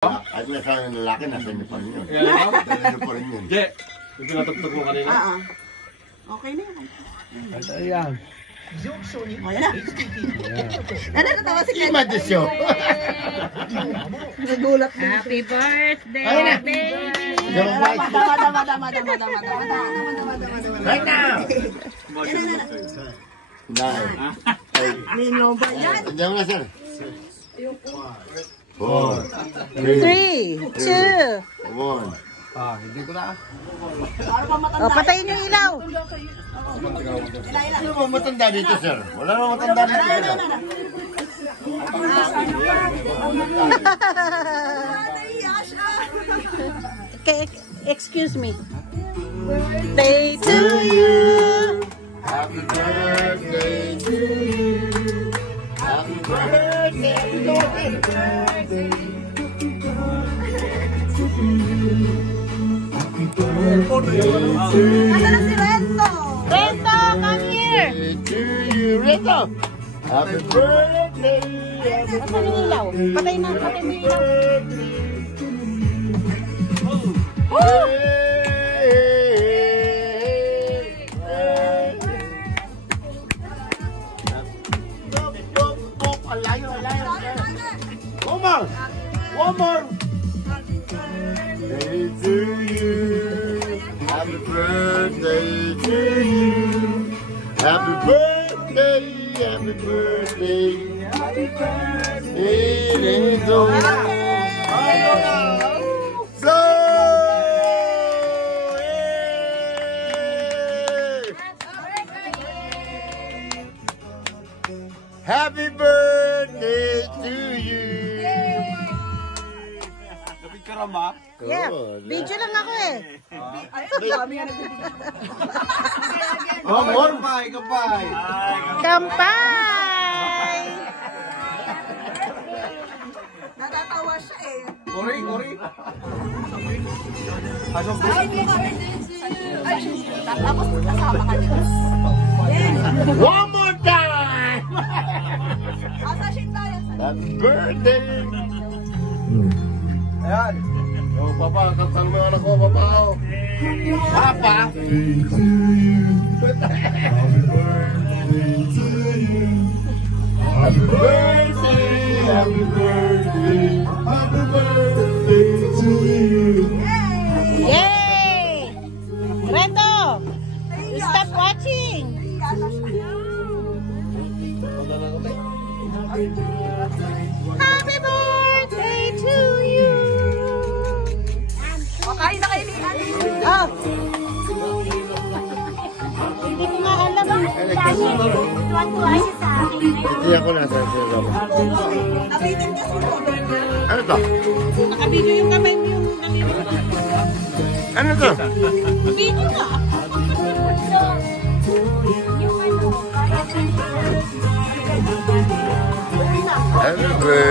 At may sa lalaki, nasa inyo pa rin yun. Nasa inyo pa rin yun. Hindi. Yung pinatugtog mo kanina. Okay na yun. Ito yan. O, yan na. Natawa si Glenn. Imad siyo. Nagulat na. Happy birthday, baby! Dama. Right now! Nino ba yan? Hindi mo na, sir. 4, 3, 2. 1. Hindi ko na. O, patayin yung ilaw. Ano ba matanda dito, sir? Wala na matanda dito, sir. Okay, excuse me. Birthday to you. Happy birthday to you. Happy birthday. Happy birthday. Nasaan na si Rento? Rento, come here. To you, Rito. Happy birthday. Nasaan yung ilaw? Patay mo yung ilaw. One more. One more. Birthday to you. Happy birthday to you. Happy birthday. Happy birthday. Happy birthday. Rito. So, happy birthday to you. Napicture ba? Yeah, video lang ako eh. Oh, more. Kapay. Kampay! Natatawa siya eh. Ori. Tapos kasama ka niya. One more time. Asashin tayo. Happy birthday. Ayan. Oh, papa, kantan mo yung anak ko, papa. Papa. Happy birthday, happy birthday, happy birthday to you. Yay! Rento, stop watching. Happy birthday to you. Kain na kayo ni Oh. Hindi ko nga alam. Tuwan-tuwa siya sa akin. Hindi ako nasa sila. Nabitin kasi mo. Ano to? Nakabidyo yung kamay mo yung nalilito. Ano to? Video ka. Yung ano, Happy birthday.